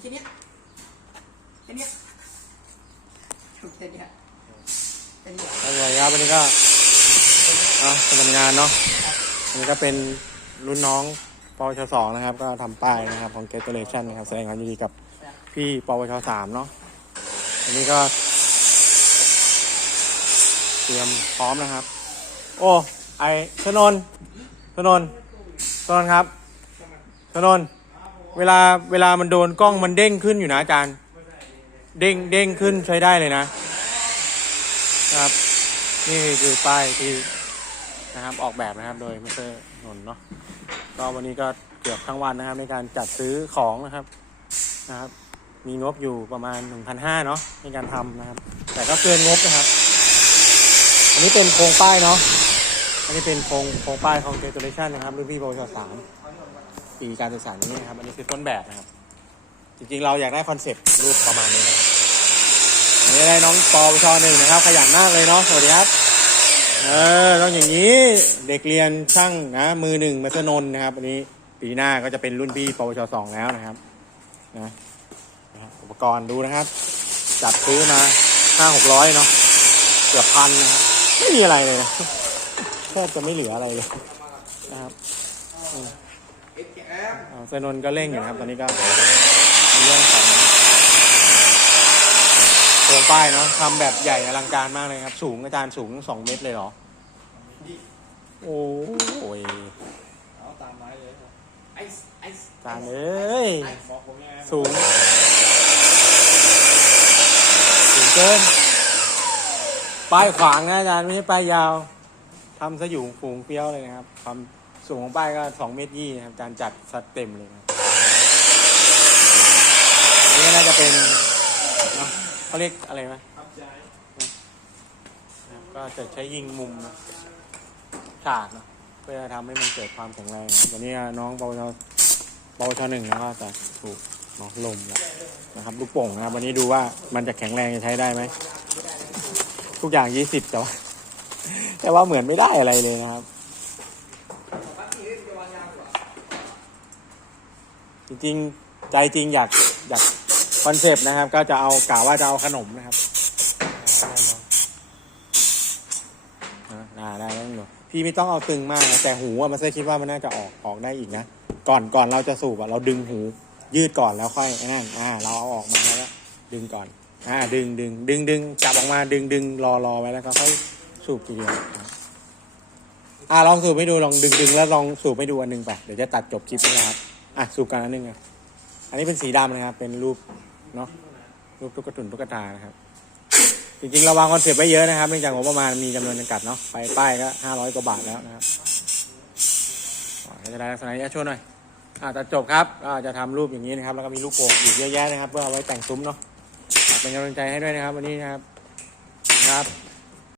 แค่เนี้ยแค่เนี้ยแค่เนี้ยแค่เนี้ยแล้วเลยครับวันนี้ก็อะทำงานเนาะอันนี้ก็เป็นรุ่นน้องปวชสองนะครับ ก็ทำป้ายนะครับของ g e t e r a t i o n นะครับแสดงความยินดีกับพี่ปวชสามเนาะอันนี้ก็ เตรียมพร้อมนะครับ โอ้ไอชนน์ชนน์ชนน์ครับชนน์ เวลาเวลามันโดนกล้องมันเด้งขึ้นอยู่นะอาจารย์ เด้งเด้งขึ้นใช้ได้เลยนะ ครับ นี่คือป้ายที่นะครับออกแบบนะครับโดยมิสเตอร์นนท์เนาะก็วันนี้ก็เกือบทั้งวันนะครับ ในการจัดซื้อของนะครับนะครับ มีงบอยู่ประมาณ 1,500เนาะในการทำนะครับ แต่ก็เกินงบนะครับ อันนี้เป็นโครงป้ายเนาะอันนี้เป็นโครงโครงป้ายของเ e เ u r a t i o n นะครับรุ่นพี่ปวชสาม ปีการศึกษานี้นะครับ อันนี้คือต้นแบบนะครับ จริงๆ เราอยากได้คอนเซ็ปต์รูปประมาณนี้นะครับอันนี้ได้น้องปอชหนึ่งนะครับ ขยันมากเลยเนาะสวัสดีครับเออต้องอย่างนี้เด็กเรียนช่างนะ มือหนึ่งมัสนนนะครับ อันนี้ปีหน้าก็จะเป็นรุ่นพี่ปวชสองแล้วนะครับนะนะอุปกรณ์ดูนะครับ จัดซื้อมาห้าหกร้อยเนาะเกือบพันนะครับไม่มีอะไรเลยนะแทบจะไม่เหลืออะไรเลยนะครับ อืมอ่าเซนนท์ก็เร่งอยู่นะครับ ตอนนี้ก็ในเรื่องของโครงป้ายเนาะทำแบบใหญ่อลังการมากเลยครับ สูงอาจารย์สูงตั้งสองเมตรเลยเหรอ โอ้ยเอาตามไม้เลยครับไอ้ไอ้อาจารย์เอ้ยบอกผมยังไงสูง สูงเกิน ป้ายขวางนะอาจารย์ไม่ใช่ป้ายยาวทำซะอยู่ฝูงเฟี้ยวเลยนะครับความ สูงของป้ายก็สองเมตรยี่ครับอาจารจัดสัดเต็มเลยนะครับนี่น่าจะเป็นเขาเรียกอะไรไหมก็จะใช้ยิงมุมฉากเนอะเพื่อทำให้มันเกิดความแข็งแรงนะวันนี้น้องปวชปวชหนึ่งนะก็จะถูกน้องลมแล้วนะครับลูกโป่งนะครับ วันนี้ดูว่ามันจะแข็งแรงจะใช้ได้ไหมทุกอย่างยี่สิบแต่ว่าแต่ว่าเหมือนไม่ได้อะไรเลยนะครับ จริงๆใจจริงอยากอยากคอนเซปต์นะครับ ก็จะเอากล่าวว่าจะเอาขนมนะครับอ่าได้แล้วอยู่พี่ไม่ต้องเอาตึงมากนะแต่หูอะมันเซคิดว่ามันน่าจะออกออกได้อีกนะก่อนก่อนเราจะสูบอะเราดึงหูยืดก่อนแล้วค่อยไอ้นั่นอ่า เราเอาออกมาแล้วก็ดึงก่อน อ่า ดึงดึงดึงดึงจับออกมาดึงดึงรอรอไว้แล้วก็ค่อยสูบทีเดียวอ่าลองสูบให้ดูลองดึงดึงแล้วลองสูบให้ดูอันหนึงไปเดี๋ยวจะตัดจบคลิปนะครับ อะสูบกันอันนึงอะอันนี้เป็นสีดำนะครับ เป็นรูปเนาะรูปตุ๊กตุนตุ๊กตานะครับ จริงๆเราวางคอนเซปต์ไว้เยอะนะครับเนื่องจากงบประมาณมีจำนวนจำกัดเนาะไปป้ายก็ห้าร้อยกว่าบาทแล้วนะครับจะได้ลักษณะนี้ช่วยหน่อยอ่าตัดจบครับก็จะทำรูปอย่างนี้นะครับ แล้วก็มีลูกโป่งอีกเยอะแยะนะครับ เพื่อเอาไว้แต่งซุ้มเนาะเป็นกำลังใจให้ด้วยนะครับ วันนี้นะครับครับ